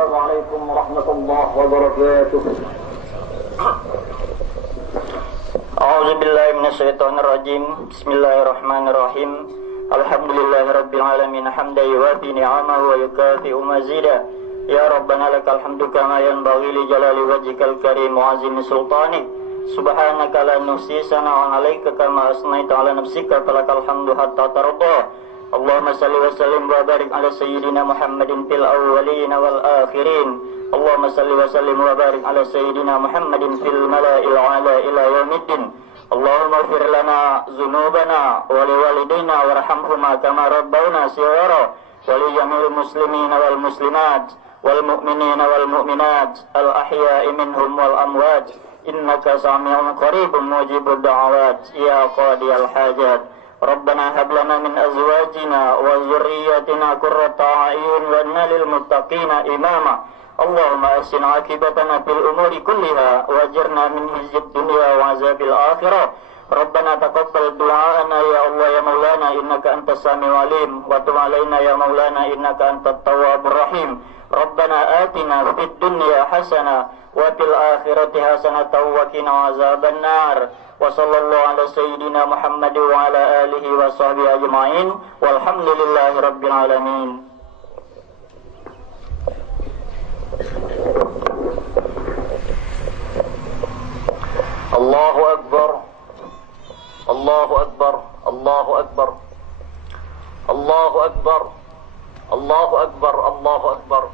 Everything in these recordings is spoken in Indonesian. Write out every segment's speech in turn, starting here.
Assalamualaikum warahmatullahi wabarakatuh. A'udzu billahi minasyaitonir rajim. Bismillahirrahmanirrahim. Alhamdulillahirabbil alamin hamdan yuwafi ni'amahu wa yukafi'u mazida. Ya Rabbana lakal hamdu kama yanbaghi li jalali wajhikal karim wa 'azimi sultanik. Subhanaka la nuhsi sana'an 'alaika kama asnaita 'ala nafsika falakal hamdu hatta tarda. Allahumma salli wa sallim wa barik ala sayyidina Muhammadin fil awwalin wal akhirin. Allahumma salli wa sallim wa barik ala sayyidina Muhammadin fil mala'il a'la ila yaumiddin. Allahumma ighfir lana dzunubana wa liwalidayna warhamhuma kama rabbayna shighara wa li jami'il muslimina wal muslimat wal mu'minina wal mu'minat al ahya'i minhum wal amwat innaka sami'un qaribun mujibud da'awat ya qadiyal hajat. Rabbana hab lana min azwajina wa dhurriyyatina qurrata a'yun waj'alna lil muttaqina imama. Allahumma ahsin 'aqibatana fil umuri kulliha wajirna min khizyid dunya wa 'adzabil akhirah. Rabbana taqabbal du'aana ya Allah ya Maulana innaka antas samiul 'alim wa tub 'alaina ya Maulana innaka antat tawwabur rahim. Rabbana atina fid dunya hasanah wa fil akhirati hasanatan wa qina 'adzaban nar. Wa sallallahu ala sayyidina Muhammad wa ala alihi wa sahbihi ajma'in walhamdulillahi rabbil alamin. Allahu akbar. Allahu akbar. Allahu akbar. Allahu akbar. Allahu akbar. Allahu akbar.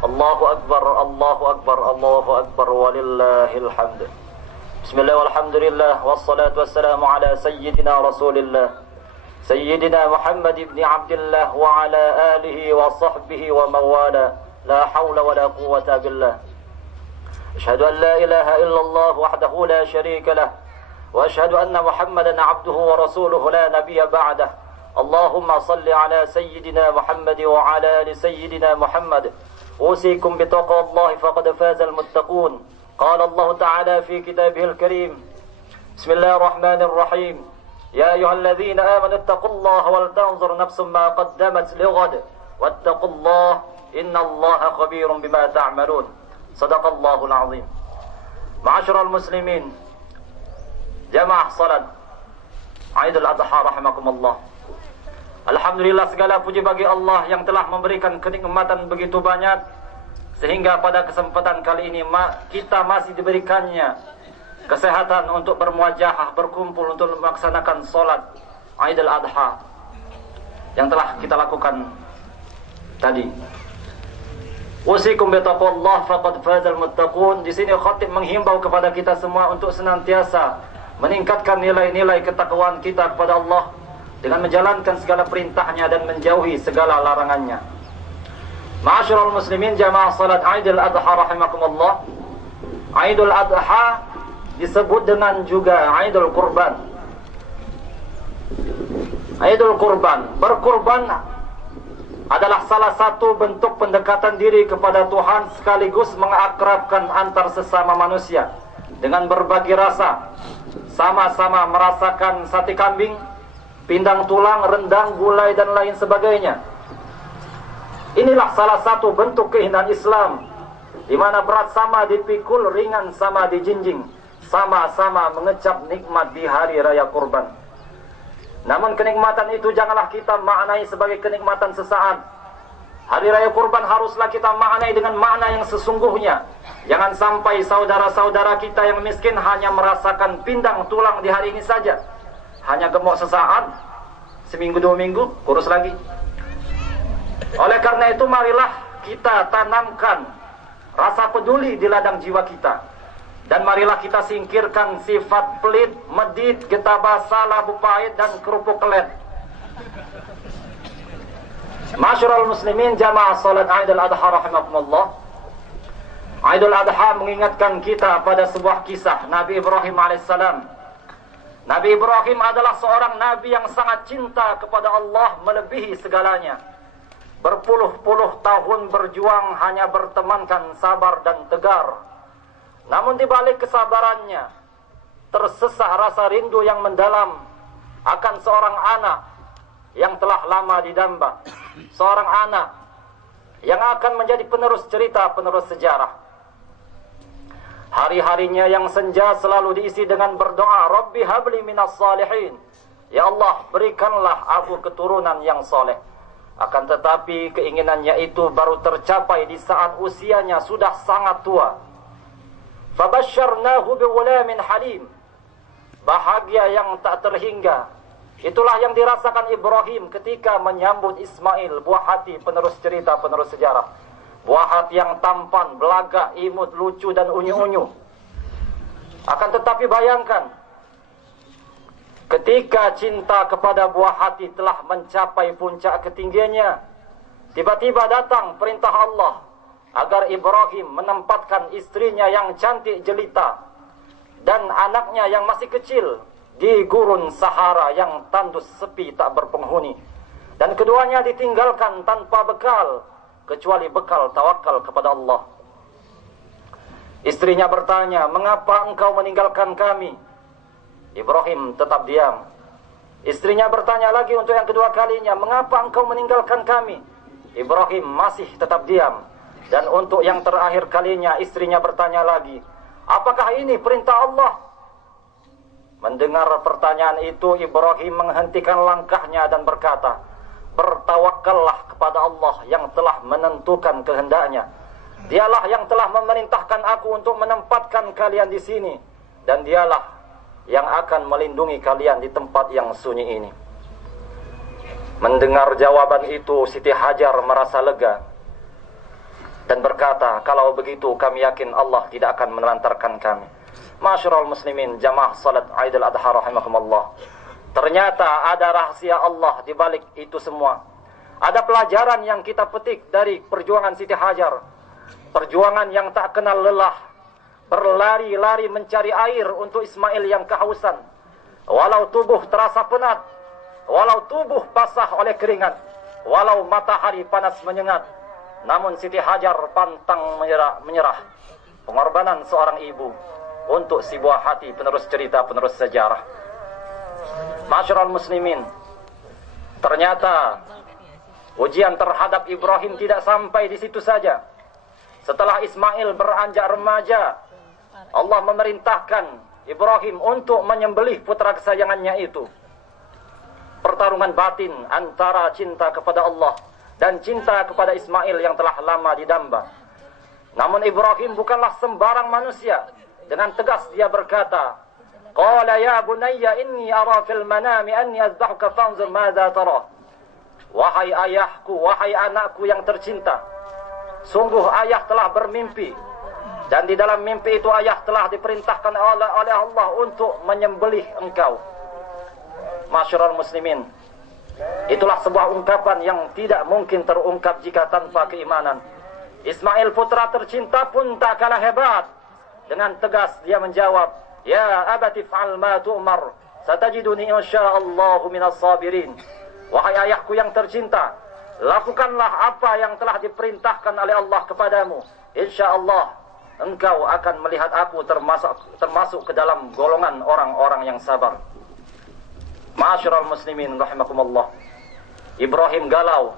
Allahu akbar. Allahu akbar. Allahu akbar walillahil hamd. Bismillah walhamdulillah wassalatu wassalamu ala sayyidina Rasulillah Sayyidina Muhammad ibn Abdullah wa ala alihi wa sahbihi wa mawala la hawla wa la quwwata billah. Ashhadu an la ilaha illallah wahdahu la sharika lah wa ashhadu anna Muhammadan abduhu wa rasuluhu la nabiyya ba'dah. Allahumma salli ala sayyidina Muhammad wa ala ali sayyidina Muhammad. Usikum bitaqwallahi faqad fazal muttaqun. قال الله تعالى في كتابه الكريم بسم الله الرحمن الرحيم يا أيها الذين آمنوا اتقوا الله ولتنظر نفس ما قدمت لغد واتقوا الله إن الله خبير بما تعملون صدق الله العظيم. معاشر المسلمين jamaah salat Aidul Adha rahimakumullah. Alhamdulillah segala puji bagi Allah yang telah memberikan kenikmatan begitu banyak sehingga pada kesempatan kali ini kita masih diberikannya kesehatan untuk bermuajahah, berkumpul untuk melaksanakan sholat Aidul Adha yang telah kita lakukan tadi. Usikum bitaqwallah faqad fazal muttaqun. Di sini khatib menghimbau kepada kita semua untuk senantiasa meningkatkan nilai-nilai ketakwaan kita kepada Allah dengan menjalankan segala perintahnya dan menjauhi segala larangannya. Ma'asyiral muslimin jamaah salat Aidul Adha rahimakumullah. Aidul Adha disebut dengan juga Aidul Qurban. Aidul Qurban, berkurban adalah salah satu bentuk pendekatan diri kepada Tuhan sekaligus mengakrabkan antar sesama manusia dengan berbagi rasa. Sama-sama merasakan sate kambing, pindang tulang, rendang, gulai dan lain sebagainya. Inilah salah satu bentuk keindahan Islam, di mana berat sama dipikul, ringan sama dijinjing, sama-sama mengecap nikmat di hari raya kurban. Namun kenikmatan itu janganlah kita maknai sebagai kenikmatan sesaat. Hari raya kurban haruslah kita maknai dengan makna yang sesungguhnya. Jangan sampai saudara-saudara kita yang miskin hanya merasakan pindang tulang di hari ini saja, hanya gemuk sesaat, seminggu dua minggu kurus lagi. Oleh karena itu marilah kita tanamkan rasa peduli di ladang jiwa kita. Dan marilah kita singkirkan sifat pelit, medit, getah basa, labu pahit dan kerupuk kelet. Masyarul muslimin jamaah salat Aidul Adha rahimakumullah. Aidul Adha mengingatkan kita pada sebuah kisah Nabi Ibrahim alaihissalam. Nabi Ibrahim adalah seorang nabi yang sangat cinta kepada Allah melebihi segalanya. Berpuluh-puluh tahun berjuang hanya bertemankan sabar dan tegar. Namun di balik kesabarannya tersesak rasa rindu yang mendalam akan seorang anak yang telah lama didamba. Seorang anak yang akan menjadi penerus cerita, penerus sejarah. Hari-harinya yang senja selalu diisi dengan berdoa, Rabbi habli minas salihin. Ya Allah, berikanlah aku keturunan yang soleh. Akan tetapi keinginannya itu baru tercapai di saat usianya sudah sangat tua. Fabasyarnahu bighulamin halim. Bahagia yang tak terhingga. Itulah yang dirasakan Ibrahim ketika menyambut Ismail, buah hati penerus cerita, penerus sejarah. Buah hati yang tampan, belagak, imut, lucu dan unyu-unyu. Akan tetapi bayangkan, ketika cinta kepada buah hati telah mencapai puncak ketinggiannya, tiba-tiba datang perintah Allah agar Ibrahim menempatkan istrinya yang cantik jelita dan anaknya yang masih kecil di gurun Sahara yang tandus sepi tak berpenghuni. Dan keduanya ditinggalkan tanpa bekal, kecuali bekal tawakal kepada Allah. Istrinya bertanya, mengapa engkau meninggalkan kami? Ibrahim tetap diam. Istrinya bertanya lagi untuk yang kedua kalinya, mengapa engkau meninggalkan kami? Ibrahim masih tetap diam. Dan untuk yang terakhir kalinya istrinya bertanya lagi, apakah ini perintah Allah? Mendengar pertanyaan itu, Ibrahim menghentikan langkahnya dan berkata, bertawakallah kepada Allah yang telah menentukan kehendaknya. Dialah yang telah memerintahkan aku untuk menempatkan kalian di sini, dan dialah yang akan melindungi kalian di tempat yang sunyi ini. Mendengar jawaban itu, Siti Hajar merasa lega dan berkata, kalau begitu kami yakin Allah tidak akan menelantarkan kami. Masyarul muslimin, jamaah salat Aidil Adha rahimakumullah. Ternyata ada rahasia Allah di balik itu semua. Ada pelajaran yang kita petik dari perjuangan Siti Hajar. Perjuangan yang tak kenal lelah, berlari-lari mencari air untuk Ismail yang kehausan. Walau tubuh terasa penat, walau tubuh basah oleh keringat, walau matahari panas menyengat, namun Siti Hajar pantang menyerah. Pengorbanan seorang ibu untuk si buah hati penerus cerita, penerus sejarah. Masyarul muslimin, ternyata ujian terhadap Ibrahim tidak sampai di situ saja. Setelah Ismail beranjak remaja, Allah memerintahkan Ibrahim untuk menyembelih putra kesayangannya itu. Pertarungan batin antara cinta kepada Allah dan cinta kepada Ismail yang telah lama didamba. Namun Ibrahim bukanlah sembarang manusia. Dengan tegas dia berkata, Qala ya bunayya inni ara fil manami anni azbahuka fanzur madza tara. Wahai ayahku, wahai anakku yang tercinta, sungguh ayah telah bermimpi, dan di dalam mimpi itu ayah telah diperintahkan oleh Allah untuk menyembelih engkau. Masyarul muslimin, itulah sebuah ungkapan yang tidak mungkin terungkap jika tanpa keimanan. Ismail putra tercinta pun tak kalah hebat. Dengan tegas dia menjawab, Ya abati fa'al ma tu'mar, satajiduni insyaallahu minas sabirin. Wahai ayahku yang tercinta, lakukanlah apa yang telah diperintahkan oleh Allah kepadamu. InsyaAllah engkau akan melihat aku termasuk ke dalam golongan orang-orang yang sabar. Ma'asyiral muslimin rahimakumullah. Ibrahim galau.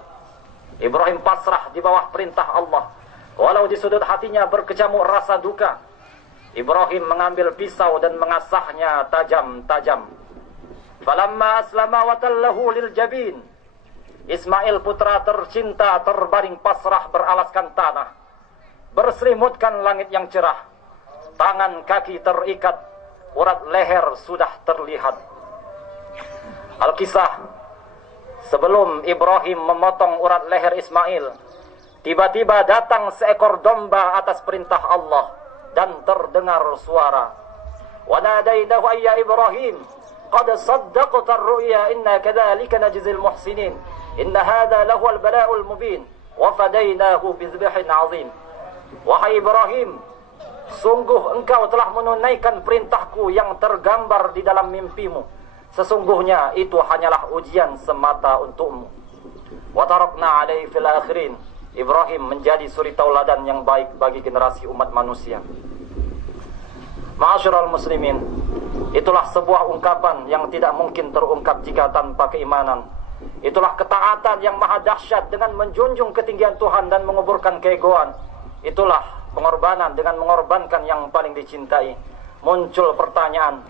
Ibrahim pasrah di bawah perintah Allah. Walau di sudut hatinya berkecamuk rasa duka, Ibrahim mengambil pisau dan mengasahnya tajam-tajam. Falamma aslama wa tallahu lil jabin. Ismail putra tercinta terbaring pasrah beralaskan tanah, berselimutkan langit yang cerah. Tangan kaki terikat, urat leher sudah terlihat. Al-Kisah, sebelum Ibrahim memotong urat leher Ismail, tiba-tiba datang seekor domba atas perintah Allah dan terdengar suara, wa nadainahu ya Ibrahim qad saddaqta ar-ru'ya inna kadzalika najzil muhsinin inna hadza lahu al-bala'ul mubin wa fadainahu bizbihin 'azim. Wahai Ibrahim, sungguh engkau telah menunaikan perintahku yang tergambar di dalam mimpimu. Sesungguhnya itu hanyalah ujian semata untukmu. Wa tarakna 'alaihi fil akhirin. Ibrahim menjadi suri tauladan yang baik bagi generasi umat manusia. Ma'asyiral muslimin, itulah sebuah ungkapan yang tidak mungkin terungkap jika tanpa keimanan. Itulah ketaatan yang maha dahsyat dengan menjunjung ketinggian Tuhan dan menguburkan keegoan. Itulah pengorbanan dengan mengorbankan yang paling dicintai. Muncul pertanyaan,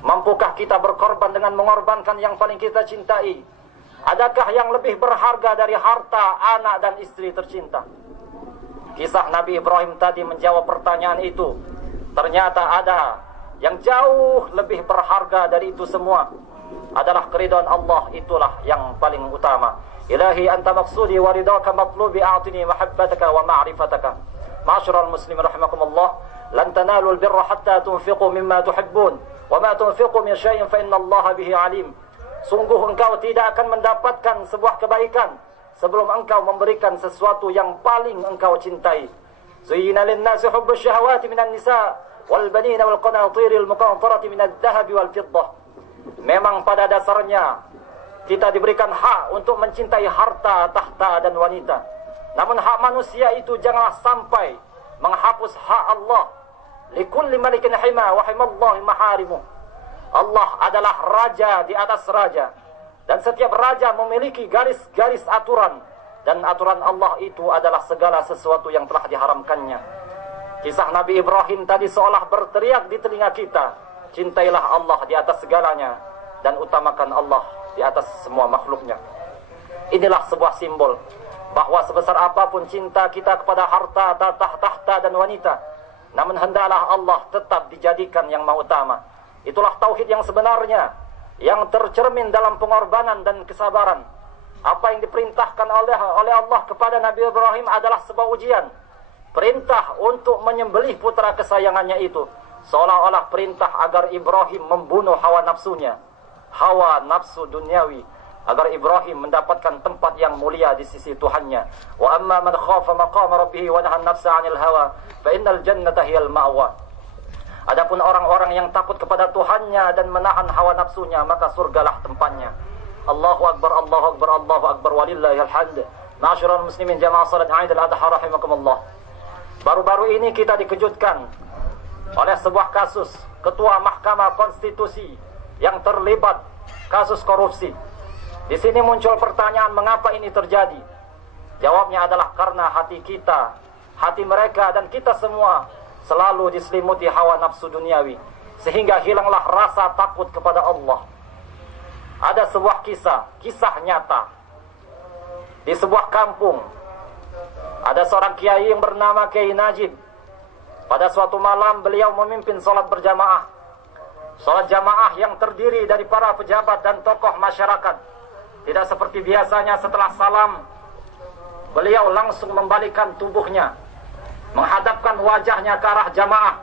mampukah kita berkorban dengan mengorbankan yang paling kita cintai? Adakah yang lebih berharga dari harta, anak, dan istri tercinta? Kisah Nabi Ibrahim tadi menjawab pertanyaan itu. Ternyata ada yang jauh lebih berharga dari itu semua. Adalah keridhaan Allah, itulah yang paling utama. Ilahi anta maksudi wa ridhaka matlubi a'tini mahabbataka wa ma'rifataka. Ma'asyiral muslimin rahimakumullah, lan tanalul birra hatta tunfiqu mimma tuhibbun wa ma tunfiqu min syai'in fa innallaha bihi alim. Sungguh engkau tidak akan mendapatkan sebuah kebaikan sebelum engkau memberikan sesuatu yang paling engkau cintai. Zuyyina lin-nasi hubbus syahawati minan nisa wal banina wal qanatiril muqantarati minadh dhahabi wal fiddah. Memang pada dasarnya kita diberikan hak untuk mencintai harta, tahta, dan wanita. Namun hak manusia itu janganlah sampai menghapus hak Allah. Likulli malikin hima wa himallahi maharimuh. Allah adalah raja di atas raja. Dan setiap raja memiliki garis-garis aturan. Dan aturan Allah itu adalah segala sesuatu yang telah diharamkannya. Kisah Nabi Ibrahim tadi seolah berteriak di telinga kita. Cintailah Allah di atas segalanya. Dan utamakan Allah di atas semua makhluknya. Inilah sebuah simbol bahwa sebesar apapun cinta kita kepada harta, tahta, dan wanita, namun hendaklah Allah tetap dijadikan yang maha utama. Itulah tauhid yang sebenarnya, yang tercermin dalam pengorbanan dan kesabaran. Apa yang diperintahkan oleh Allah kepada Nabi Ibrahim adalah sebuah ujian. Perintah untuk menyembelih putra kesayangannya itu seolah-olah perintah agar Ibrahim membunuh hawa nafsunya, hawa nafsu duniawi, agar Ibrahim mendapatkan tempat yang mulia di sisi Tuhannya. Wa amma man khafa maqama rabbih wa nahan nafsa 'anil hawa fa innal jannata hiyal ma'wa. Adapun orang-orang yang takut kepada Tuhannya dan menahan hawa nafsunya, maka surgalah tempatnya. Allahu akbar, Allahu akbar, Allahu akbar, walillahil hamd. Ma'asyiral muslimin jamaah salat Id al-Adha rahimakumullah. Baru-baru ini kita dikejutkan oleh sebuah kasus ketua Mahkamah Konstitusi yang terlibat kasus korupsi. Di sini muncul pertanyaan, mengapa ini terjadi? Jawabnya adalah karena hati kita, hati mereka dan kita semua selalu diselimuti hawa nafsu duniawi, sehingga hilanglah rasa takut kepada Allah. Ada sebuah kisah nyata. Di sebuah kampung, ada seorang kiai yang bernama Kiai Najib. Pada suatu malam beliau memimpin sholat berjamaah. Sholat jamaah yang terdiri dari para pejabat dan tokoh masyarakat. Tidak seperti biasanya setelah salam, beliau langsung membalikkan tubuhnya, menghadapkan wajahnya ke arah jamaah,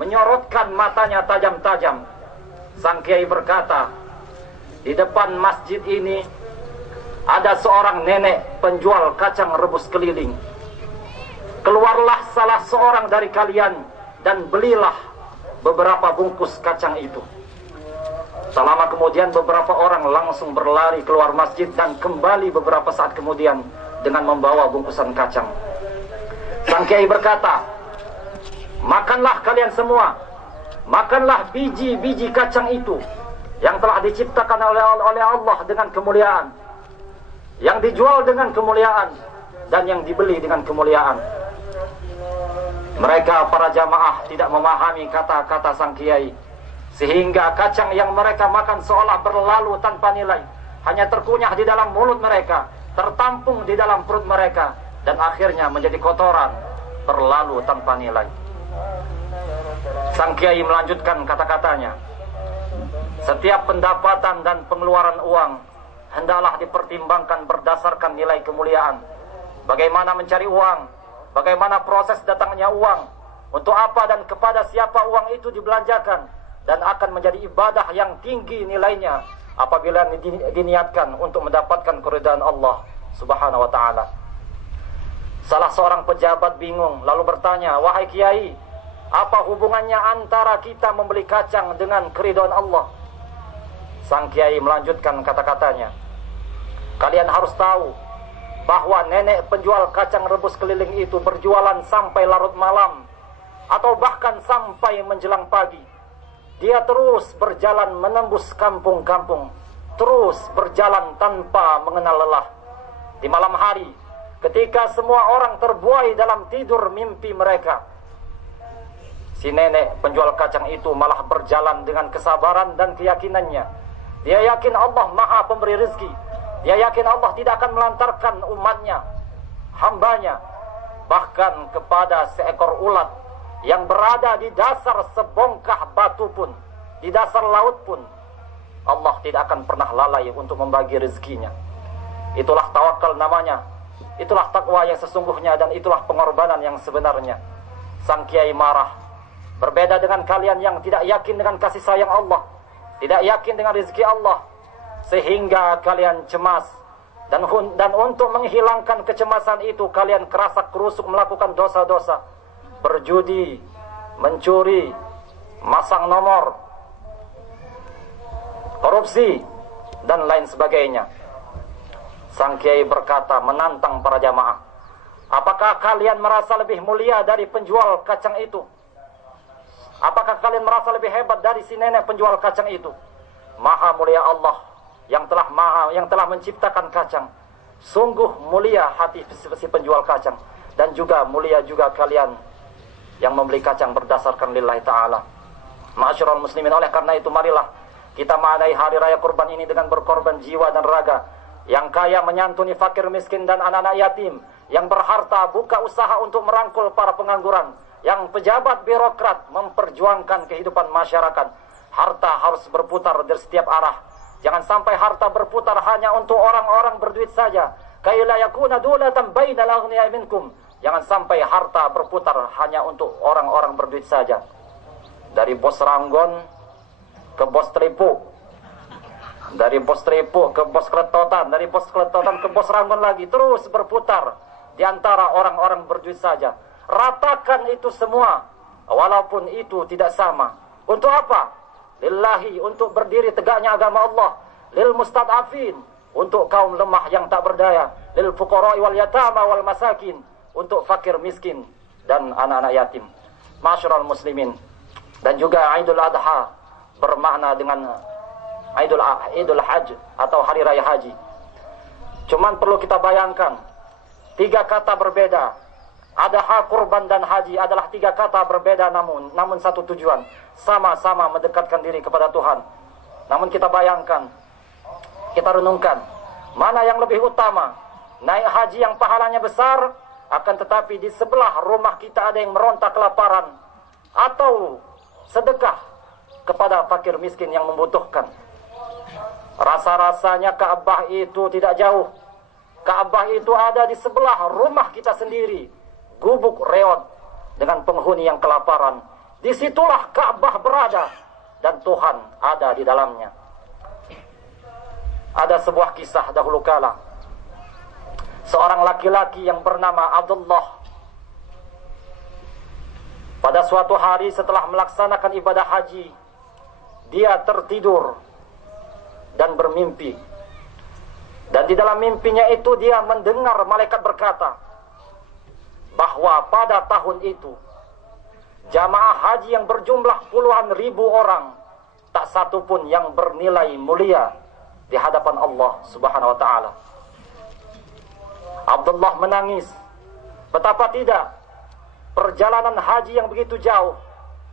menyorotkan matanya tajam-tajam. Sang kiai berkata, di depan masjid ini ada seorang nenek penjual kacang rebus keliling. Keluarlah salah seorang dari kalian dan belilah beberapa bungkus kacang itu. Tak lama kemudian beberapa orang langsung berlari keluar masjid dan kembali beberapa saat kemudian dengan membawa bungkusan kacang. Sang kiai berkata, makanlah kalian semua, makanlah biji-biji kacang itu yang telah diciptakan oleh Allah dengan kemuliaan, yang dijual dengan kemuliaan, dan yang dibeli dengan kemuliaan. Mereka para jamaah tidak memahami kata-kata sang kiai, sehingga kacang yang mereka makan seolah berlalu tanpa nilai, hanya terkunyah di dalam mulut mereka, tertampung di dalam perut mereka, dan akhirnya menjadi kotoran, berlalu tanpa nilai. Sang kiai melanjutkan kata-katanya, setiap pendapatan dan pengeluaran uang hendaklah dipertimbangkan berdasarkan nilai kemuliaan. Bagaimana mencari uang, bagaimana proses datangnya uang, untuk apa dan kepada siapa uang itu dibelanjakan, dan akan menjadi ibadah yang tinggi nilainya apabila diniatkan untuk mendapatkan keridhaan Allah Subhanahu wa ta'ala. Salah seorang pejabat bingung lalu bertanya, wahai kiai, apa hubungannya antara kita membeli kacang dengan keridhaan Allah? Sang kiai melanjutkan kata-katanya, kalian harus tahu bahwa nenek penjual kacang rebus keliling itu berjualan sampai larut malam, atau bahkan sampai menjelang pagi. Dia terus berjalan menembus kampung-kampung, terus berjalan tanpa mengenal lelah. Di malam hari, ketika semua orang terbuai dalam tidur mimpi mereka, si nenek penjual kacang itu malah berjalan dengan kesabaran dan keyakinannya. Dia yakin Allah Maha Pemberi rezeki. Dia yakin Allah tidak akan melantarkan umatnya, hambanya, bahkan kepada seekor ulat yang berada di dasar sebongkah batu pun, di dasar laut pun, Allah tidak akan pernah lalai untuk membagi rezekinya. Itulah tawakal namanya. Itulah takwa yang sesungguhnya, dan itulah pengorbanan yang sebenarnya. Sang kiai marah. Berbeda dengan kalian yang tidak yakin dengan kasih sayang Allah, tidak yakin dengan rezeki Allah, sehingga kalian cemas. Dan untuk menghilangkan kecemasan itu, kalian kerasak kerusuk melakukan dosa-dosa, berjudi, mencuri, masang nomor, korupsi, dan lain sebagainya. Sang kiai berkata, menantang para jamaah, apakah kalian merasa lebih mulia dari penjual kacang itu? Apakah kalian merasa lebih hebat dari si nenek penjual kacang itu? Maha mulia Allah yang telah menciptakan kacang. Sungguh mulia hati si penjual kacang, dan juga mulia juga kalian yang membeli kacang berdasarkan lillahi ta'ala. Ma'asyiral muslimin, oleh karena itu marilah kita maknai hari raya kurban ini dengan berkorban jiwa dan raga. Yang kaya menyantuni fakir miskin dan anak-anak yatim. Yang berharta buka usaha untuk merangkul para pengangguran. Yang pejabat birokrat memperjuangkan kehidupan masyarakat. Harta harus berputar dari setiap arah. Jangan sampai harta berputar hanya untuk orang-orang berduit saja. Kay la yakuna dulatan bainal aghniya'i minkum. Jangan sampai harta berputar hanya untuk orang-orang berduit saja. Dari bos Ranggon ke bos Tripu, dari bos Tripu ke bos Kletotan, dari bos Kletotan ke bos Ranggon lagi, terus berputar di antara orang-orang berduit saja. Ratakan itu semua, walaupun itu tidak sama. Untuk apa? Lillahi, untuk berdiri tegaknya agama Allah. Lil mustad'afin, untuk kaum lemah yang tak berdaya. Lil fuqara'i wal yatama wal masakin, untuk fakir miskin dan anak-anak yatim. Ma'asyiral muslimin, dan juga Idul Adha bermakna dengan Idul Hajj atau Hari Raya Haji. Cuman perlu kita bayangkan, tiga kata berbeda. Adha, kurban, dan haji adalah tiga kata berbeda, namun satu tujuan, sama-sama mendekatkan diri kepada Tuhan. Namun kita bayangkan, kita renungkan, mana yang lebih utama? Naik haji yang pahalanya besar, akan tetapi di sebelah rumah kita ada yang meronta kelaparan, atau sedekah kepada fakir miskin yang membutuhkan. Rasa-rasanya Ka'bah itu tidak jauh. Ka'bah itu ada di sebelah rumah kita sendiri, gubuk reot dengan penghuni yang kelaparan. Disitulah Ka'bah berada, dan Tuhan ada di dalamnya. Ada sebuah kisah dahulu kala. Seorang laki-laki yang bernama Abdullah, pada suatu hari setelah melaksanakan ibadah haji, dia tertidur dan bermimpi. Dan di dalam mimpinya itu dia mendengar malaikat berkata bahwa pada tahun itu jamaah haji yang berjumlah puluhan ribu orang, tak satu pun yang bernilai mulia di hadapan Allah Subhanahu wa ta'ala. Abdullah menangis. Betapa tidak, perjalanan haji yang begitu jauh,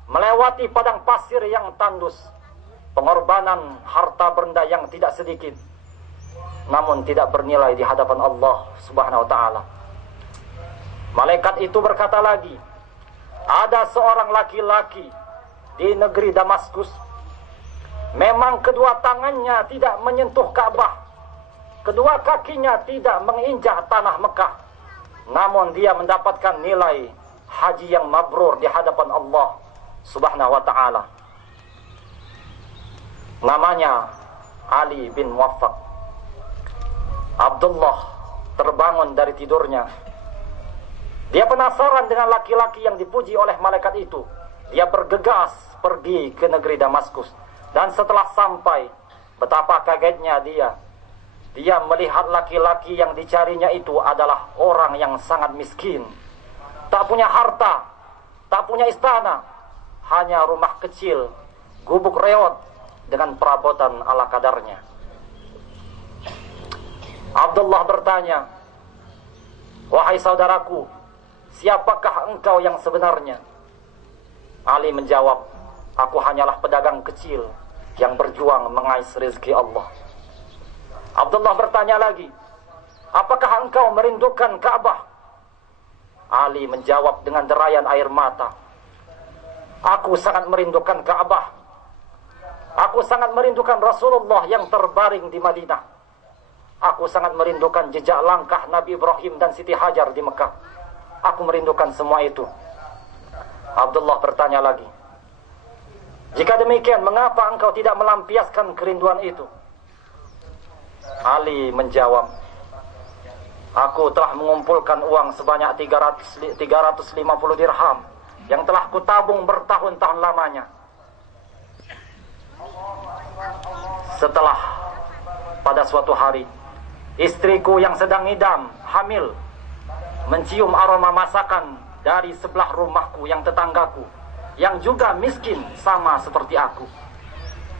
melewati padang pasir yang tandus, pengorbanan harta benda yang tidak sedikit, namun tidak bernilai di hadapan Allah Subhanahu wa ta'ala. Malaikat itu berkata lagi, ada seorang laki-laki di negeri Damaskus, memang kedua tangannya tidak menyentuh Ka'bah, kedua kakinya tidak menginjak tanah Mekah, namun dia mendapatkan nilai haji yang mabrur di hadapan Allah Subhanahu wa ta'ala. Namanya Ali bin Muwaffaq. Abdullah terbangun dari tidurnya. Dia penasaran dengan laki-laki yang dipuji oleh malaikat itu. Dia bergegas pergi ke negeri Damaskus. Dan setelah sampai, betapa kagetnya dia. Dia melihat laki-laki yang dicarinya itu adalah orang yang sangat miskin. Tak punya harta, tak punya istana, hanya rumah kecil, gubuk reot dengan perabotan ala kadarnya. Abdullah bertanya, "Wahai saudaraku, siapakah engkau yang sebenarnya?" Ali menjawab, "Aku hanyalah pedagang kecil yang berjuang mengais rezeki Allah." Abdullah bertanya lagi, "Apakah engkau merindukan Ka'bah?" Ali menjawab dengan derayan air mata, "Aku sangat merindukan Ka'bah. Aku sangat merindukan Rasulullah yang terbaring di Madinah. Aku sangat merindukan jejak langkah Nabi Ibrahim dan Siti Hajar di Mekah. Aku merindukan semua itu." Abdullah bertanya lagi, "Jika demikian, mengapa engkau tidak melampiaskan kerinduan itu?" Ali menjawab, "Aku telah mengumpulkan uang sebanyak 350 dirham yang telah kutabung bertahun-tahun lamanya. Setelah pada suatu hari, istriku yang sedang ngidam, hamil, mencium aroma masakan dari sebelah rumahku yang tetanggaku, yang juga miskin sama seperti aku.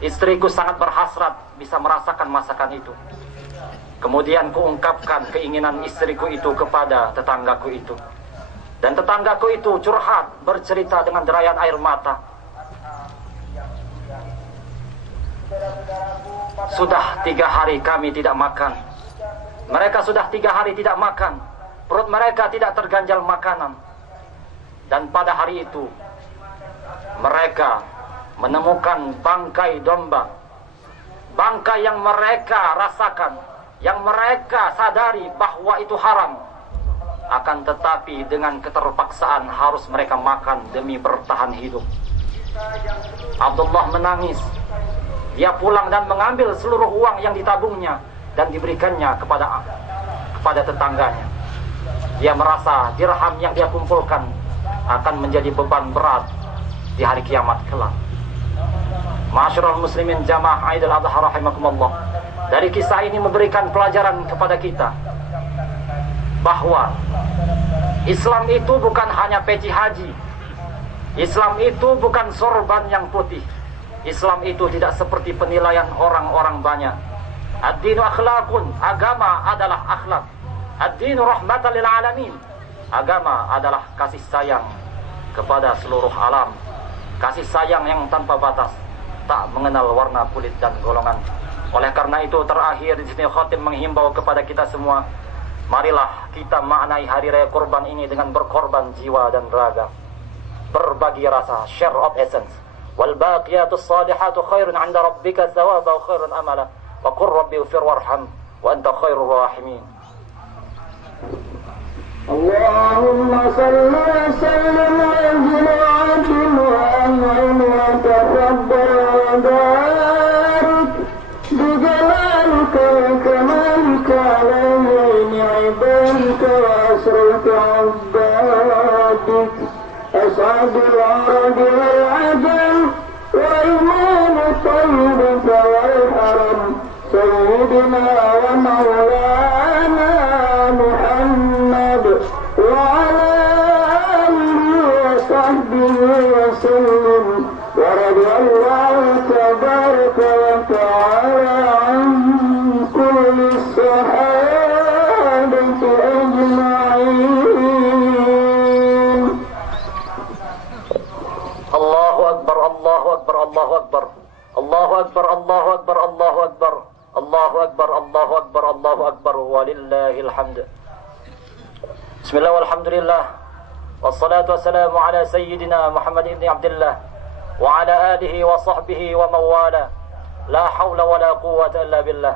Istriku sangat berhasrat bisa merasakan masakan itu. Kemudian kuungkapkan keinginan istriku itu kepada tetanggaku itu. Dan tetanggaku itu curhat, bercerita dengan derayan air mata. Sudah 3 hari kami tidak makan. Mereka sudah 3 hari tidak makan. Perut mereka tidak terganjal makanan. Dan pada hari itu, mereka menemukan bangkai domba. Bangkai yang mereka rasakan, yang mereka sadari bahwa itu haram. Akan tetapi dengan keterpaksaan harus mereka makan demi bertahan hidup. Abdullah menangis. Dia pulang dan mengambil seluruh uang yang ditabungnya dan diberikannya kepada tetangganya. Dia merasa dirham yang dia kumpulkan akan menjadi beban berat di hari kiamat kelak. Ma'asyiral muslimin jamaah Aidil Adha rahimakumullah. Dari kisah ini memberikan pelajaran kepada kita bahwa Islam itu bukan hanya peci haji. Islam itu bukan sorban yang putih. Islam itu tidak seperti penilaian orang-orang banyak. Ad-dinu akhlaqun, agama adalah akhlak. Ad-dinu rahmatan lil alamin. Agama adalah kasih sayang kepada seluruh alam. Kasih sayang yang tanpa batas, tak mengenal warna kulit dan golongan. Oleh karena itu terakhir di sini khatib menghimbau kepada kita semua, marilah kita maknai hari raya kurban ini dengan berkorban jiwa dan raga, berbagi rasa, share of essence. Wal baqiyatus salihatu khairun 'inda rabbika thawaban wa khairun amala. Wa qur rabbi ighfir warham wa anta khairur rahimin. Allahumma salli wa sallim ala Muhammad wa taqabbal wa barik bi jalalika wa kamalika ala ayni ibadika wa asrika abdadik as'adul arabi wal ajam wa imam tayyib wal haram sayyidina wa maulana Muhammad wa ala alihi wa sahbihi wa sallam wa radiyallahu tabaraka wa ta'ala an kulli sahabati ajma'in. Allahu Akbar, Allahu Akbar, Allahu Akbar. Allahu Akbar, Allahu Akbar, Allahu Akbar. Allahu Akbar, Allahu Akbar, Allahu Akbar, walillahil hamd. Bismillah walhamdulillah. Wassalatu wassalamu ala sayyidina Muhammad ibn Abdullah wa ala alihi wa sahbihi wa mawala. La hawla wa la quwwata illa billah.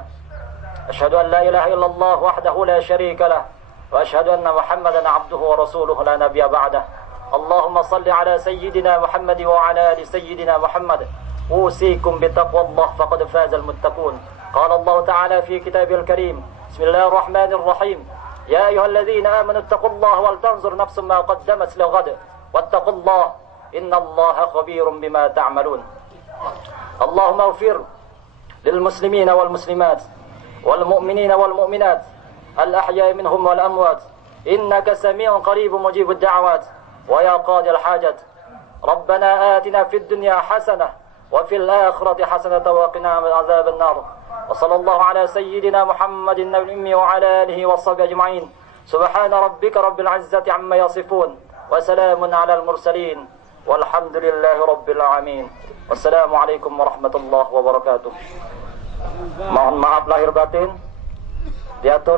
Ashhadu an la ilaha illallah wahdahu la sharika lah wa ashhadu anna Muhammadan abduhu wa rasuluhu la nabiyya ba'dah. Allahumma salli ala sayyidina Muhammad wa ala ali sayyidina Muhammad. أوصيكم بتقوى الله فقد فاز المتقون. قال الله تعالى في كتابه الكريم: بسم الله الرحمن الرحيم. يا أيها الذين آمنوا اتقوا الله ولتنظر نفس ما قدمت لغد واتقوا الله إن الله خبير بما تعملون. اللهم اغفر للمسلمين والمسلمات والمؤمنين والمؤمنات الأحياء منهم والأموات إنك سميع قريب مجيب الدعوات ويا قاضي الحاجات. ربنا آتنا في الدنيا حسنة وفي الآخرة حسنة وقنا عذاب النار. وصلى الله على سيدنا محمد النبي الأمي وعلى آله وصحبه أجمعين. سبحان ربك رب العزة عما يصفون وسلام على المرسلين والحمد لله رب العالمين. والسلام عليكم ورحمة الله wabarakatuh. Mohon maaf lahir batin. Diatur